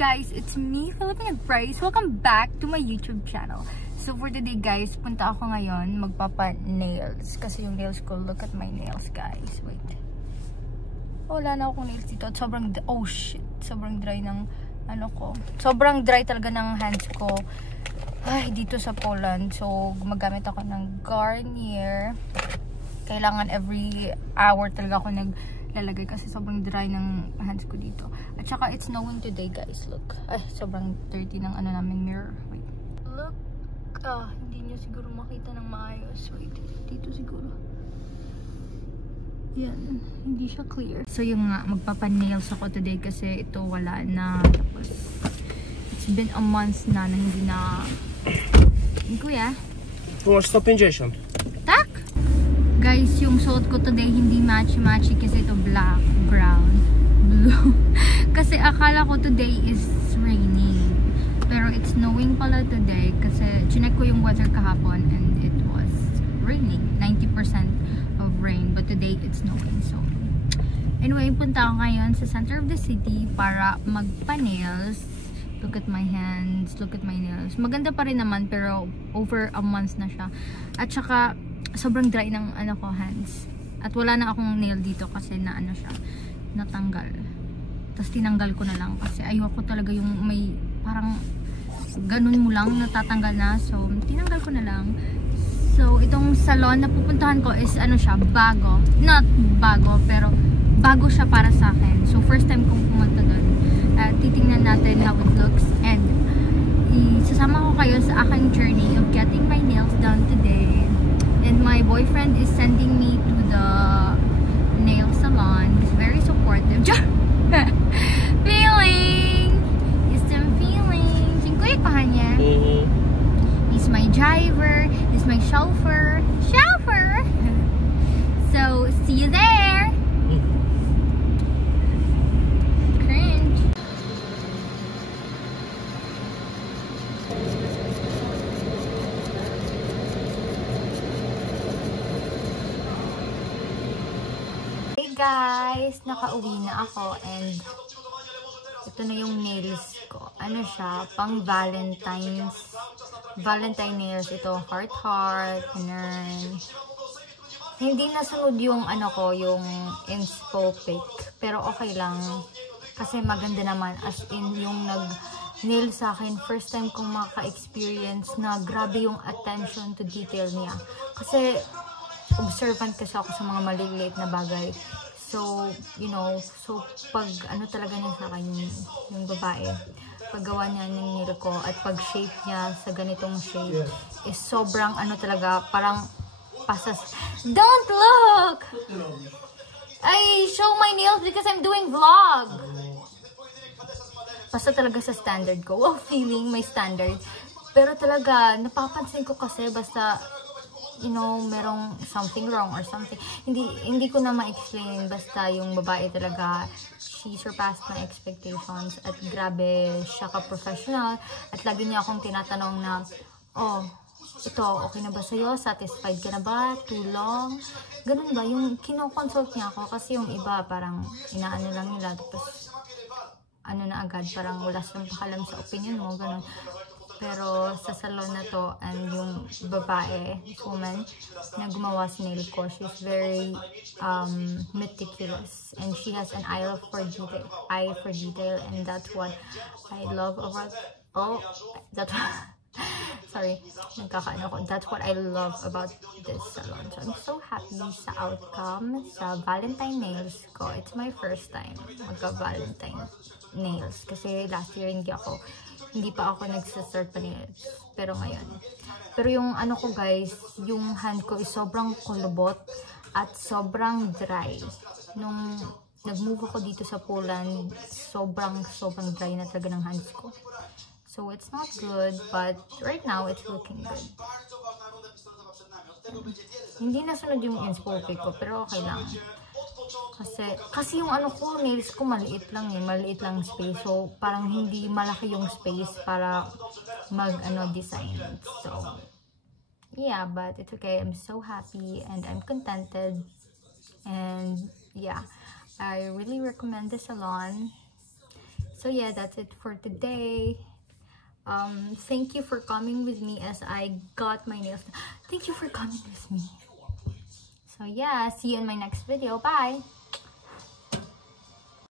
Guys, it's me, Philippine Price. Welcome back to my YouTube channel. So for today guys, punta ako ngayon magpapa-nails. Kasi yung nails ko, look at my nails guys. Wait. Wala na akong nails dito. At sobrang, oh shit. Sobrang dry ng ano ko. Sobrang dry talaga ng hands ko. Ay, dito sa Poland. So gumagamit ako ng Garnier. Kailangan every hour talaga ako naglalagay kasi sobrang dry ng hands ko dito. At saka it's snowing today guys. Look. Ay, sobrang dirty ng ano namin mirror. Wait. Look. Hindi nyo siguro makita ng maayos. Wait. Dito siguro. Yan. Hindi siya clear. So yung nga, magpapa-nails ako today kasi ito wala na. Tapos, it's been a month na hindi na... Kuya? Masz 150. Tak? Guys, yung suot ko today hindi matchy-matchy kasi ito black, brown, blue. Kasi akala ko today is raining. Pero it's snowing pala today kasi chinek ko yung weather kahapon and it was raining. 90% of rain. But today it's snowing. So, anyway, punta ako ngayon sa center of the city para magpa-nails. Look at my hands. Look at my nails. Maganda pa rin naman pero over a month na siya. At saka, sobrang dry ng ano ko hands. At wala na akong nail dito kasi na ano siya, natanggal. Tapos tinanggal ko na lang kasi ayoko talaga yung may parang ganun mo lang natatanggal na. So tinanggal ko na lang. So itong salon na pupuntahan ko is ano siya, bago. Not bago pero bago siya para sa akin. So first time kong pumunta doon. Titingnan natin how it looks and isasama ko kayo sa aking journey of getting my nails done today. And my boyfriend is sending me to the nail salon. He's very supportive. Feeling! He's some feelings. Yung kuya pa niya. He's my driver. He's my chauffeur. Chauffeur! So, see you there! Cringe. Guys, nakauwi na ako and ito na yung nails ko. Ano siya, pang Valentine nails. Ito, heart, ganun. Hindi nasunod yung ano ko, yung inspo pic. Pero okay lang. Kasi maganda naman. As in, yung nag-nail sa akin, first time kong maka-experience na grabe yung attention to detail niya. Kasi observant kasi ako sa mga maliliit na bagay. So, you know, so pag ano talaga niya sa akin yung babae, paggawa niya ng nail ko at pag-shape niya sa ganitong shape is sobrang ano talaga, parang pasas. Don't look! I show my nails because I'm doing vlog. Basta talaga sa standard ko. Wow, feeling my standard. Pero talaga, napapansin ko kasi basta you know, merong something wrong or something. Hindi ko na ma-explain. Basta yung babae talaga, she surpassed my expectations. At grabe siya ka-professional. At lagi niya akong tinatanong na, oh, ito, okay na ba sa'yo? Satisfied ka na ba? Too long? Ganun ba? Yung kino-consult niya ako. Kasi yung iba, parang inaano lang nila. Tapos, ano na agad, parang wala silang pakalam sa opinion mo. Ganun. Pero sa salon na to, and yung babae, woman, na gumawa sa nail ko, she's very meticulous. And she has an eye for detail. And that's what I love about, sorry, nagkakaano ko. That's what I love about this salon. So I'm so happy sa outcome, sa Valentine nails ko. It's my first time magka-Valentine nails. Kasi last year hindi pa ako nagsastart pa nails. Pero ngayon. Pero yung ano ko guys, yung hand ko is sobrang kulubot at sobrang dry. Nung nag-move ako dito sa Poland, sobrang dry na talaga ng hands ko. So it's not good, but right now it's looking good. Hindi nasunod yung inspo pic ko, pero okay lang. Kasi yung ano ko, nails ko maliit lang space. So, parang hindi malaki yung space para design. So, yeah, but it's okay. I'm so happy and I'm contented. And yeah, I really recommend the salon. So yeah, that's it for today. Thank you for coming with me as I got my nails done. Thank you for coming with me. So yeah, see you in my next video. Bye!